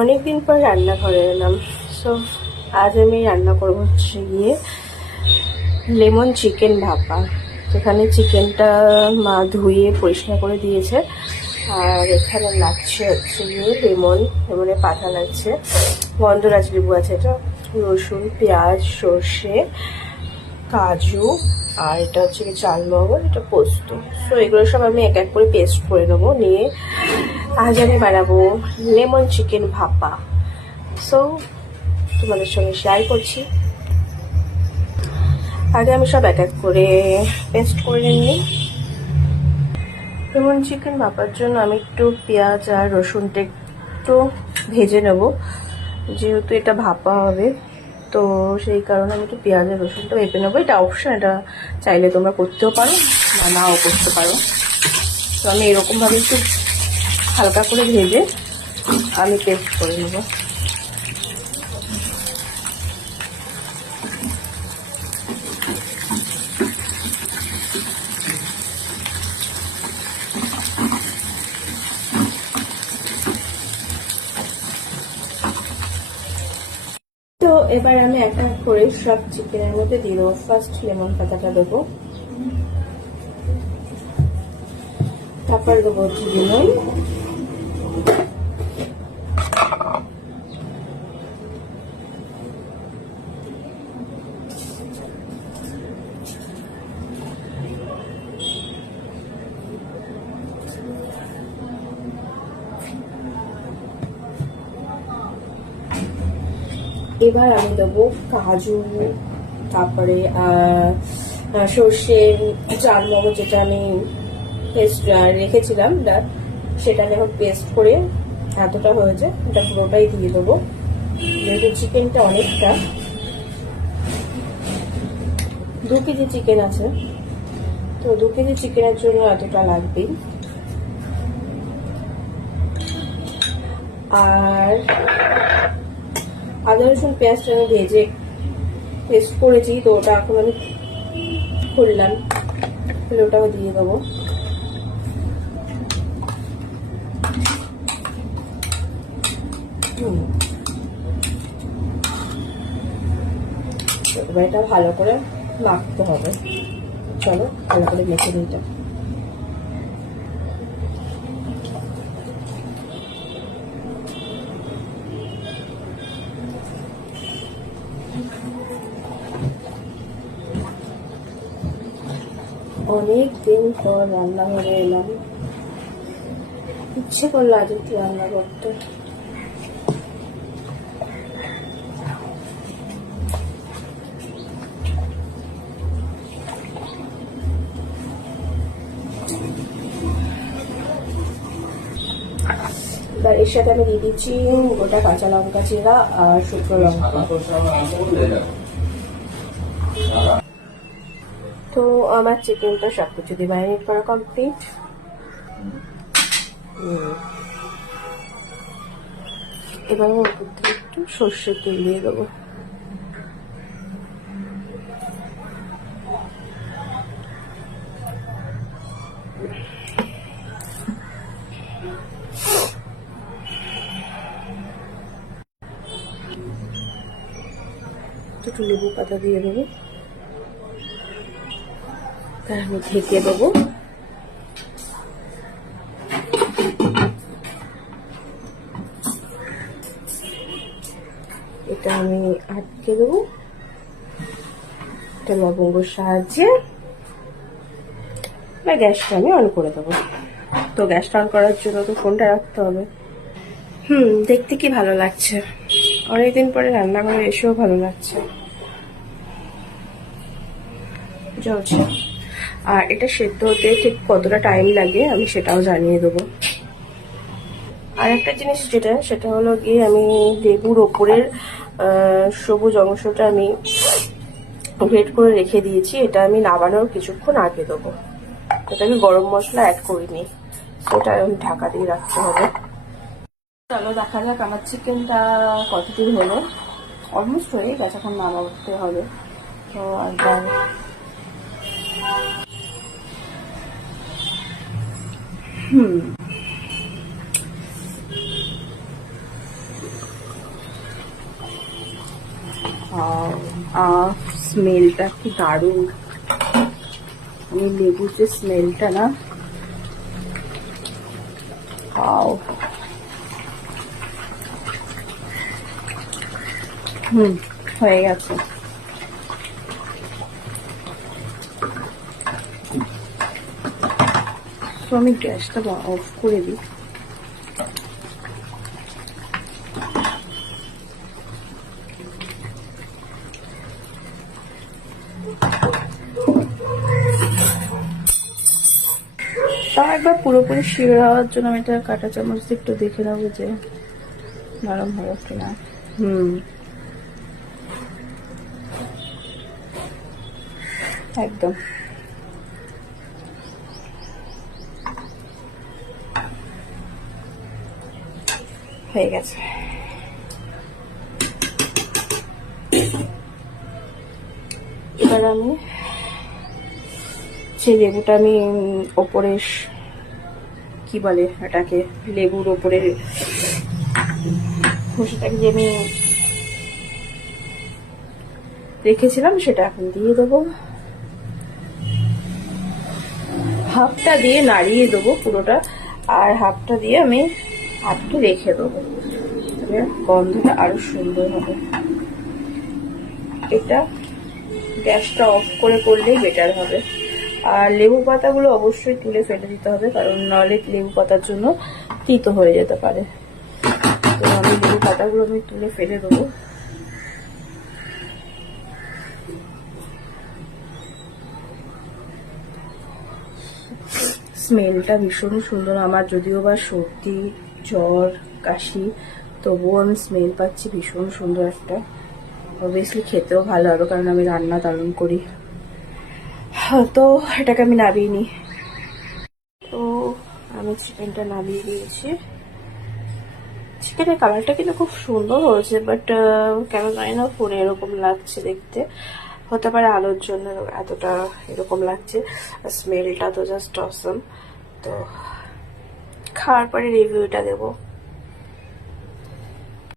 অনেকদিন পর রান্নাঘরে এলাম। সো আজ আমি রান্না করবো হচ্ছে গিয়ে লেমন চিকেন ভাপা। যেখানে চিকেনটা মা ধুয়ে পরিষ্কার করে দিয়েছে, আর এখানে লাগছে হচ্ছে গিয়ে লেমনের পাতা লাগছে, গন্ধরাজ লেবু আছে, এটা রসুন, পেঁয়াজ, সর্ষে, কাজু, আর এটা হচ্ছে কি চালমগজ, এটা পোস্ত। সো এগুলো সব আমি এক এক করে পেস্ট করে নেবো। নিয়ে আজ আমি বানাবো লেমন চিকেন ভাপা। সো তোমাদের সঙ্গে শেয়ার করছি। আগে আমি সব এক এক করে পেস্ট করে নিই। লেমন চিকেন ভাপার জন্য আমি একটু পেঁয়াজ আর রসুনটা একটু ভেজে নেব, যেহেতু এটা ভাপা হবে। তো সেই কারণে আমি একটু পেঁয়াজ আর রসুনটা ভেজে নেবো। এটা অপশন, এটা চাইলে তোমরা করতেও পারো বা নাও করতে পারো। তো আমি এরকমভাবে একটু হালকা করে ভেজে আমি পেস্ট করে নেব। তো এবার আমি এক এক করে সব চিকেনের মধ্যে দিয়ে দেবো। ফার্স্ট লেমন পাতাটা দেবো, তারপর দেবো হচ্ছে লেমন, এবার আমি দেবো কাজু, তারপরে সর্ষে, চালমগজ, যেটা আমি পেস্ট রেখেছিলাম সেটা আমি এখন পেস্ট করে এতটা হয়েছে, এটা পুরোটাই দিয়ে দেবো। যেহেতু চিকেনটা অনেকটা, 2 কেজি চিকেন আছে, তো 2 কেজি চিকেনের জন্য এতটা লাগবেই। আর আদা রসুন পেঁয়াজটা আমি ভেজে পেস্ট করেছি, তো ওটা এখন আমি খুললাম, খুলে ওটাও দিয়ে দেবো। এবার এটা ভালো করে মাখতে হবে। চলো ভালো করে মেখে নিই এটা। অনেক দিন পর রান্নাঘরে এলাম, ইচ্ছে করলো আজ একটু রান্না করতে। এবার এর সাথে আমি দিয়ে দিচ্ছি গোটা কাঁচা লঙ্কা চিরা আর শুকনো লঙ্কা। তো আমার চিকেনটা সবকিছু দিয়ে ম্যারিনেট করা কমপ্লিট। এবার ওর মধ্যে একটু সর্ষের তেল দিয়ে দেবো। একটু লেবু পাতা দিয়ে দেবো, তার আমি ঢেকে দেবো। এটা আমি আটকে দেবো, এটা লবঙ্গর সাহায্যে। বা গ্যাসটা আমি অন করে দেবো। তো গ্যাসটা অন করার জন্য তো ফোনটা রাখতে হবে। দেখতে কি ভালো লাগছে, অনেকদিন পরে রান্নাঘরে এসেও ভালো লাগছে। চলছে। আর এটা সেদ্ধ হতে ঠিক কতটা টাইম লাগে আমি সেটাও জানিয়ে দেবো। আর একটা জিনিস সেটা হলো গিয়ে আমি লেবুর ওপরের সবুজ অংশটা আমি গ্রেট করে রেখে দিয়েছি, এটা আমি নামানোর কিছুক্ষণ আগে দেবো। এটাকে গরম মশলা অ্যাড করিনি, সেটা আমি ঢাকা দিয়ে রাখতে হবে। চলো দেখা যাক আমার চিকেনটা কতদিন হলো। অলমোস্ট হয়ে গেছে, এখন নামাতে হবে। তো একবার স্মেলটা কি দারুণ। আমি লেবুর যে স্মেলটা না, হয়ে গেছে। তো আমি গ্যাসটা অফ করে দিই। তাও একবার পুরোপুরি শিওর হওয়ার জন্য আমি এটা কাঁটা চামচ দিয়ে একটু দেখে নেবো যে নরম হবে কিনা। একদম হয়ে গেছে। এবার আমি যে লেবুটা আমি ওপরে কি বলে এটাকে, লেবুর ওপরে খোসাটাকে যে আমি রেখেছিলাম সেটা এখন দিয়ে দেবো। হাফটা দিয়ে নাড়িয়ে দেবো পুরোটা, আর হাফটা দিয়ে আমি আটকে রেখে দেবো। গন্ধটা আরো সুন্দর হবে। এটা গ্যাসটা অফ করে করলেই বেটার হবে। আর লেবু পাতাগুলো অবশ্যই তুলে ফেলে দিতে হবে, কারণ নাহলে লেবু পাতার জন্য তিতো হয়ে যেতে পারে। তো আমি লেবু পাতাগুলো আমি তুলে ফেলে দেবো। স্মেলটা ভীষণ সুন্দর। আমার যদিও বা সর্দি, জ্বর, কাশি, তবুও আমি স্মেল পাচ্ছি ভীষণ সুন্দর একটা। অবভিয়াসলি খেতেও ভালো হবে, কারণ আমি রান্না দারুণ করি। তো এটাকে আমি নামিয়ে নিই। তো আমি চিকেনটা নামিয়ে দিয়েছি। চিকেনের কালারটা কিন্তু খুব সুন্দর হয়েছে, বাট কেন জানি না ফোনে এরকম লাগছে দেখতে। হতে পারে আলোর জন্য এতটা এরকম লাগছে। স্মেলটা তো জাস্ট অসম। তো খাওয়ার পরে রিভিউটা দেবো।